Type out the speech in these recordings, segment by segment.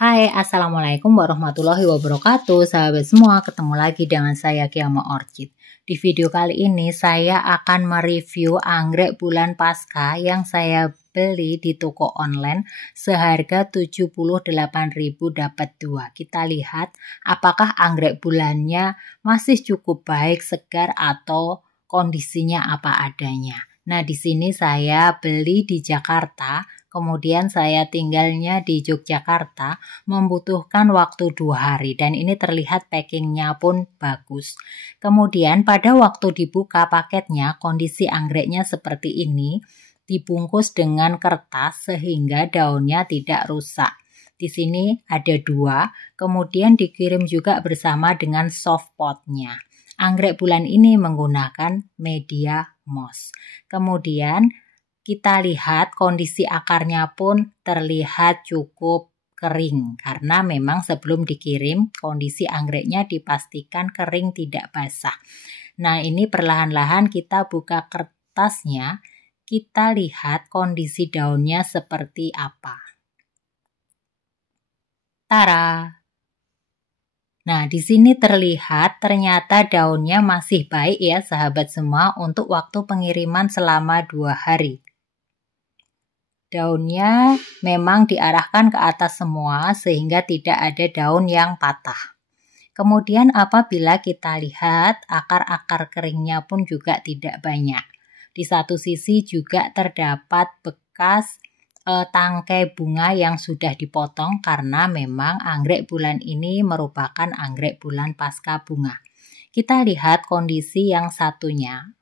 Hai, Assalamualaikum warahmatullahi wabarakatuh. Sahabat semua, ketemu lagi dengan saya Kiama Orchid. Di video kali ini saya akan mereview anggrek bulan pasca yang saya beli di toko online seharga 78.000 dapat 2. Kita lihat apakah anggrek bulannya masih cukup baik, segar, atau kondisinya apa adanya. Nah, di sini saya beli di Jakarta. Kemudian saya tinggalnya di Yogyakarta, membutuhkan waktu 2 hari dan ini terlihat packingnya pun bagus. Kemudian pada waktu dibuka paketnya, kondisi anggreknya seperti ini, dibungkus dengan kertas sehingga daunnya tidak rusak. Di sini ada 2, kemudian dikirim juga bersama dengan soft potnya. Anggrek bulan ini menggunakan media moss. Kemudian kita lihat kondisi akarnya pun terlihat cukup kering karena memang sebelum dikirim kondisi anggreknya dipastikan kering tidak basah. Nah, ini perlahan-lahan kita buka kertasnya, kita lihat kondisi daunnya seperti apa. Tara! Nah, di sini terlihat ternyata daunnya masih baik ya sahabat semua untuk waktu pengiriman selama 2 hari. Daunnya memang diarahkan ke atas semua sehingga tidak ada daun yang patah. Kemudian apabila kita lihat akar-akar keringnya pun juga tidak banyak. Di satu sisi juga terdapat bekas tangkai bunga yang sudah dipotong karena memang anggrek bulan ini merupakan anggrek bulan pasca bunga. Kita lihat kondisi yang satunya.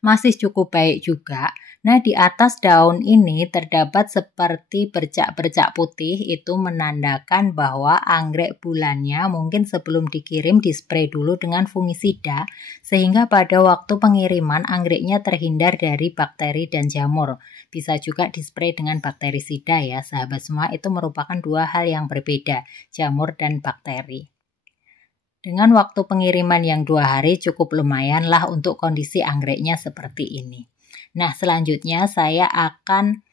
Masih cukup baik juga. Nah, di atas daun ini terdapat seperti bercak-bercak putih, itu menandakan bahwa anggrek bulannya mungkin sebelum dikirim dispray dulu dengan fungisida sehingga pada waktu pengiriman anggreknya terhindar dari bakteri dan jamur. Bisa juga dispray dengan bakterisida ya sahabat semua, itu merupakan 2 hal yang berbeda, jamur dan bakteri. Dengan waktu pengiriman yang 2 hari cukup lumayan lah untuk kondisi anggreknya seperti ini. Nah, selanjutnya saya akan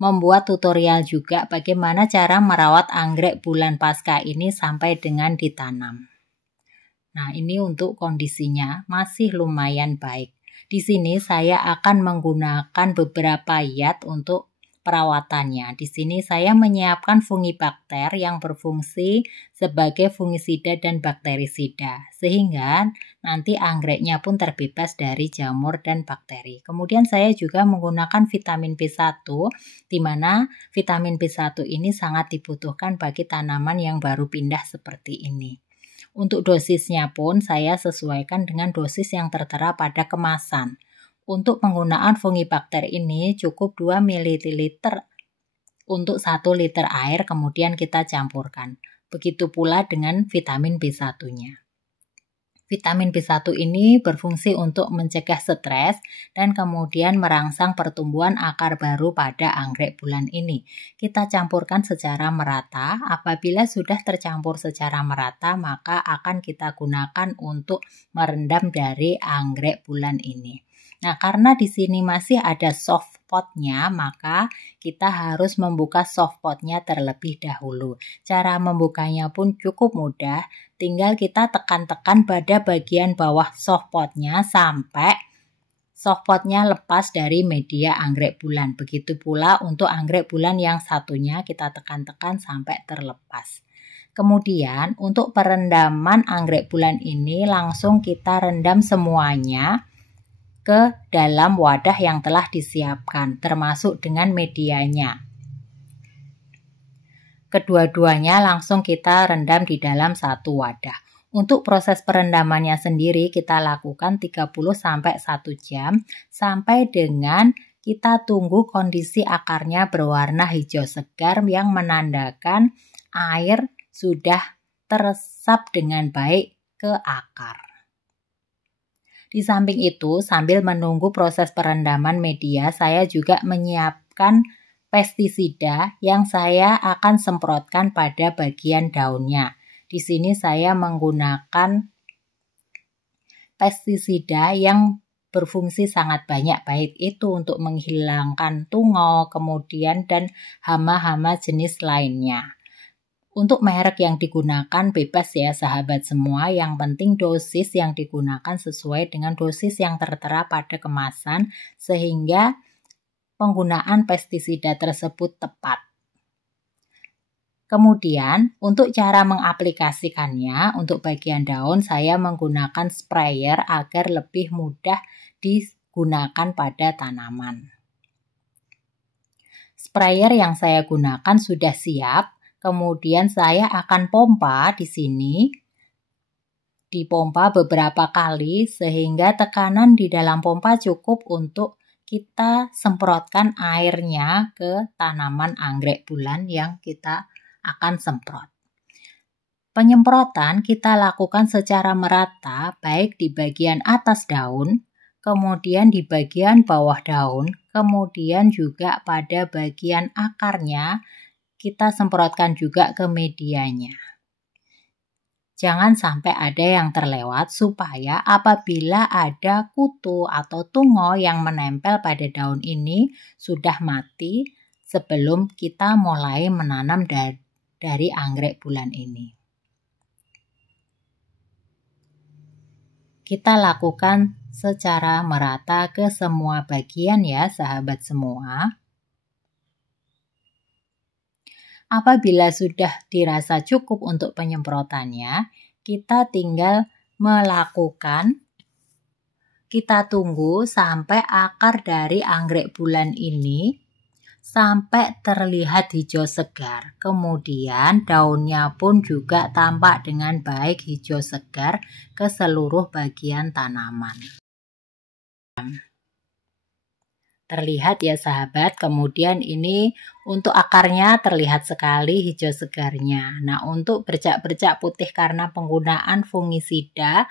membuat tutorial juga bagaimana cara merawat anggrek bulan pasca ini sampai dengan ditanam. Nah, ini untuk kondisinya masih lumayan baik. Di sini saya akan menggunakan beberapa yat untuk perawatannya. Di sini saya menyiapkan fungibakter yang berfungsi sebagai fungisida dan bakterisida, sehingga nanti anggreknya pun terbebas dari jamur dan bakteri. Kemudian saya juga menggunakan vitamin B1, di mana vitamin B1 ini sangat dibutuhkan bagi tanaman yang baru pindah seperti ini. Untuk dosisnya pun saya sesuaikan dengan dosis yang tertera pada kemasan. Untuk penggunaan fungibakter ini cukup 2 ml untuk 1 liter air, kemudian kita campurkan. Begitu pula dengan vitamin B1-nya. Vitamin B1 ini berfungsi untuk mencegah stres dan kemudian merangsang pertumbuhan akar baru pada anggrek bulan ini. Kita campurkan secara merata. Apabila sudah tercampur secara merata, maka akan kita gunakan untuk merendam dari anggrek bulan ini. Nah, karena di sini masih ada soft potnya, maka kita harus membuka soft potnya terlebih dahulu. Cara membukanya pun cukup mudah, tinggal kita tekan-tekan pada bagian bawah soft potnya sampai soft potnya lepas dari media anggrek bulan. Begitu pula untuk anggrek bulan yang satunya kita tekan-tekan sampai terlepas. Kemudian untuk perendaman anggrek bulan ini langsung kita rendam semuanya ke dalam wadah yang telah disiapkan, termasuk dengan medianya. Kedua-duanya langsung kita rendam di dalam satu wadah. Untuk proses perendamannya sendiri kita lakukan 30-1 jam sampai dengan kita tunggu kondisi akarnya berwarna hijau segar yang menandakan air sudah teresap dengan baik ke akar. Di samping itu, sambil menunggu proses perendaman media, saya juga menyiapkan pestisida yang saya akan semprotkan pada bagian daunnya. Di sini saya menggunakan pestisida yang berfungsi sangat banyak, baik itu untuk menghilangkan tungau, kemudian dan hama-hama jenis lainnya. Untuk merek yang digunakan bebas ya sahabat semua, yang penting dosis yang digunakan sesuai dengan dosis yang tertera pada kemasan sehingga penggunaan pestisida tersebut tepat. Kemudian untuk cara mengaplikasikannya, untuk bagian daun saya menggunakan sprayer agar lebih mudah digunakan pada tanaman. Sprayer yang saya gunakan sudah siap, kemudian saya akan pompa di sini. Dipompa beberapa kali sehingga tekanan di dalam pompa cukup untuk kita semprotkan airnya ke tanaman anggrek bulan yang kita akan semprot. Penyemprotan kita lakukan secara merata, baik di bagian atas daun, kemudian di bagian bawah daun, kemudian juga pada bagian akarnya kita semprotkan juga ke medianya. Jangan sampai ada yang terlewat supaya apabila ada kutu atau tungau yang menempel pada daun ini sudah mati sebelum kita mulai menanam dari anggrek bulan ini. Kita lakukan secara merata ke semua bagian ya sahabat semua. Apabila sudah dirasa cukup untuk penyemprotannya, kita tinggal kita tunggu sampai akar dari anggrek bulan ini sampai terlihat hijau segar. Kemudian daunnya pun juga tampak dengan baik hijau segar ke seluruh bagian tanaman. Terlihat ya sahabat, kemudian ini untuk akarnya terlihat sekali hijau segarnya. Nah, untuk bercak-bercak putih karena penggunaan fungisida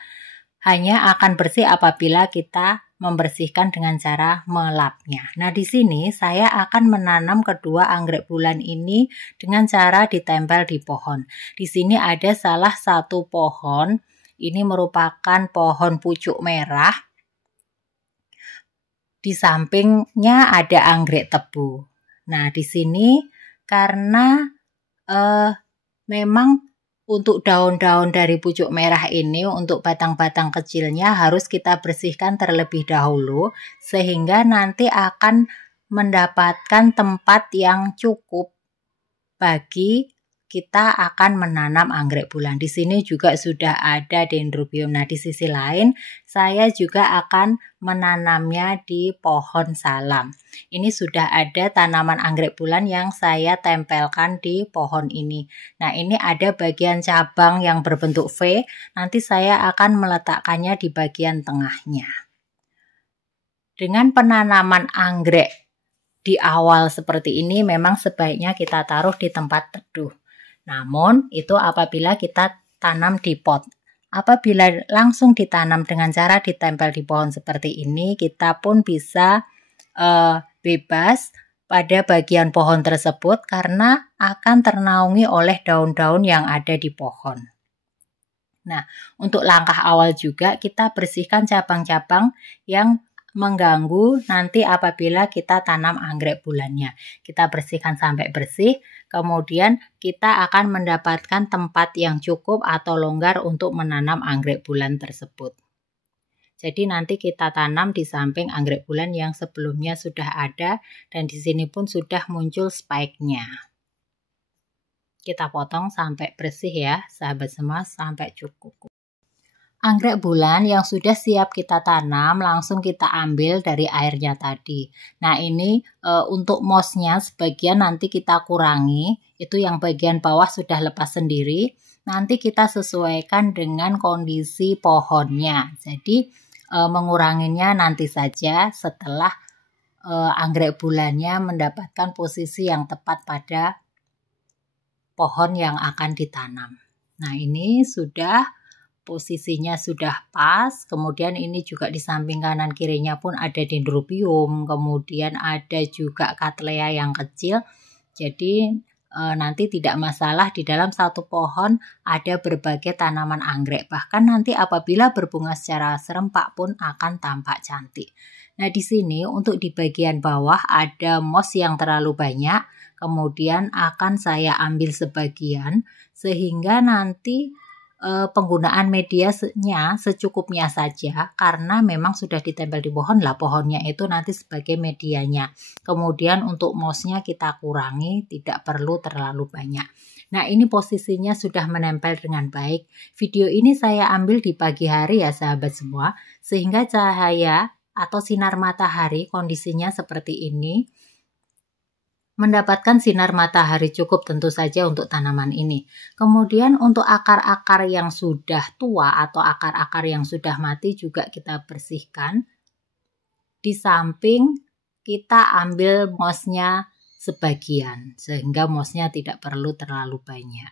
hanya akan bersih apabila kita membersihkan dengan cara melapnya. Nah, di sini saya akan menanam kedua anggrek bulan ini dengan cara ditempel di pohon. Di sini ada salah satu pohon, ini merupakan pohon pucuk merah. Di sampingnya ada anggrek tebu. Nah, di sini karena memang untuk daun-daun dari pucuk merah ini, untuk batang-batang kecilnya harus kita bersihkan terlebih dahulu sehingga nanti akan mendapatkan tempat yang cukup bagi kita akan menanam anggrek bulan. Di sini juga sudah ada dendrobium. Nah, di sisi lain saya juga akan menanamnya di pohon salam. Ini sudah ada tanaman anggrek bulan yang saya tempelkan di pohon ini. Nah, ini ada bagian cabang yang berbentuk V. Nanti saya akan meletakkannya di bagian tengahnya. Dengan penanaman anggrek di awal seperti ini memang sebaiknya kita taruh di tempat teduh. Namun itu apabila kita tanam di pot. Apabila langsung ditanam dengan cara ditempel di pohon seperti ini, kita pun bisa bebas pada bagian pohon tersebut karena akan ternaungi oleh daun-daun yang ada di pohon. Nah, untuk langkah awal juga kita bersihkan cabang-cabang yang mengganggu nanti apabila kita tanam anggrek bulannya. Kita bersihkan sampai bersih, kemudian kita akan mendapatkan tempat yang cukup atau longgar untuk menanam anggrek bulan tersebut. Jadi nanti kita tanam di samping anggrek bulan yang sebelumnya sudah ada dan di sini pun sudah muncul spike-nya. Kita potong sampai bersih ya, sahabat semua, sampai cukup. Anggrek bulan yang sudah siap kita tanam langsung kita ambil dari airnya tadi. Nah, ini untuk mosnya sebagian nanti kita kurangi, itu yang bagian bawah sudah lepas sendiri. Nanti kita sesuaikan dengan kondisi pohonnya. Jadi menguranginya nanti saja setelah anggrek bulannya mendapatkan posisi yang tepat pada pohon yang akan ditanam. Nah, ini sudah posisinya sudah pas, kemudian ini juga di samping kanan kirinya pun ada dendrobium, kemudian ada juga cattleya yang kecil. Jadi nanti tidak masalah di dalam satu pohon ada berbagai tanaman anggrek. Bahkan nanti apabila berbunga secara serempak pun akan tampak cantik. Nah, di sini untuk di bagian bawah ada moss yang terlalu banyak, kemudian akan saya ambil sebagian sehingga nanti penggunaan medianya secukupnya saja, karena memang sudah ditempel di pohon lah, pohonnya itu nanti sebagai medianya. Kemudian untuk mossnya kita kurangi, tidak perlu terlalu banyak. Nah, ini posisinya sudah menempel dengan baik. Video ini saya ambil di pagi hari ya sahabat semua, sehingga cahaya atau sinar matahari kondisinya seperti ini. Mendapatkan sinar matahari cukup tentu saja untuk tanaman ini. Kemudian untuk akar-akar yang sudah tua atau akar-akar yang sudah mati juga kita bersihkan. Di samping kita ambil mossnya sebagian, sehingga mossnya tidak perlu terlalu banyak.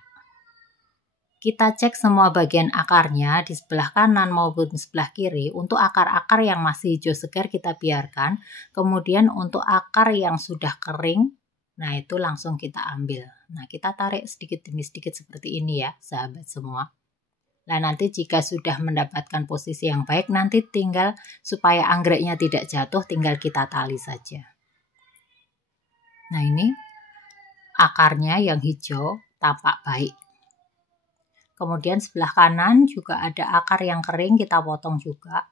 Kita cek semua bagian akarnya di sebelah kanan maupun sebelah kiri. Untuk akar-akar yang masih hijau segar kita biarkan. Kemudian untuk akar yang sudah kering, nah itu langsung kita ambil. Nah, kita tarik sedikit demi sedikit seperti ini ya sahabat semua. Nah, nanti jika sudah mendapatkan posisi yang baik, nanti tinggal supaya anggreknya tidak jatuh, tinggal kita tali saja. Nah, ini akarnya yang hijau tampak baik. Kemudian sebelah kanan juga ada akar yang kering, kita potong juga.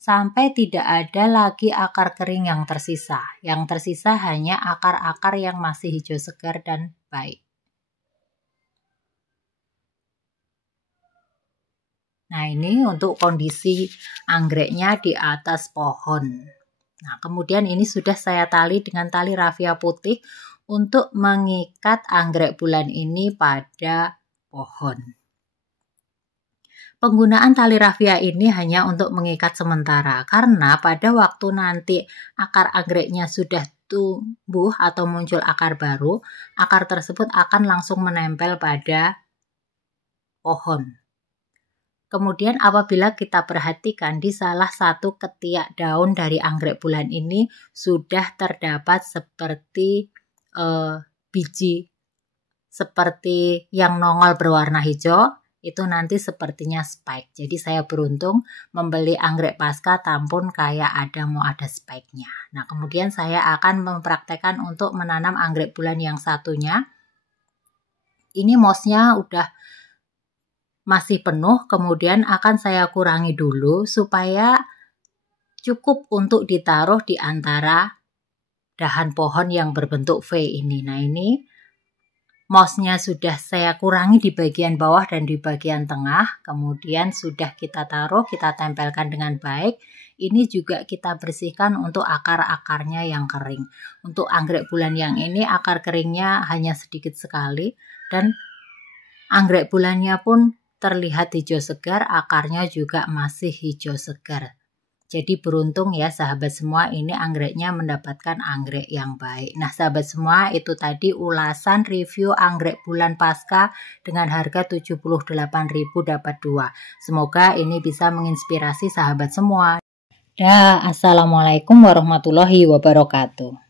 Sampai tidak ada lagi akar kering yang tersisa. Yang tersisa hanya akar-akar yang masih hijau segar dan baik. Nah, ini untuk kondisi anggreknya di atas pohon. Nah, kemudian ini sudah saya tali dengan tali rafia putih untuk mengikat anggrek bulan ini pada pohon. Penggunaan tali rafia ini hanya untuk mengikat sementara, karena pada waktu nanti akar anggreknya sudah tumbuh atau muncul akar baru, akar tersebut akan langsung menempel pada pohon. Kemudian apabila kita perhatikan di salah satu ketiak daun dari anggrek bulan ini sudah terdapat seperti biji seperti yang nongol berwarna hijau, itu nanti sepertinya spike. Jadi saya beruntung membeli anggrek pasca tampun kayak mau ada spike-nya. Nah, kemudian saya akan mempraktekkan untuk menanam anggrek bulan yang satunya. Ini mossnya udah masih penuh, kemudian akan saya kurangi dulu supaya cukup untuk ditaruh di antara dahan pohon yang berbentuk V ini. Nah, ini mossnya sudah saya kurangi di bagian bawah dan di bagian tengah. Kemudian sudah kita taruh, kita tempelkan dengan baik. Ini juga kita bersihkan untuk akar-akarnya yang kering. Untuk anggrek bulan yang ini akar keringnya hanya sedikit sekali. Dan anggrek bulannya pun terlihat hijau segar, akarnya juga masih hijau segar. Jadi beruntung ya sahabat semua, ini anggreknya mendapatkan anggrek yang baik. Nah sahabat semua, itu tadi ulasan review anggrek bulan pasca dengan harga 78.000 dapat 2. Semoga ini bisa menginspirasi sahabat semua. Assalamualaikum warahmatullahi wabarakatuh.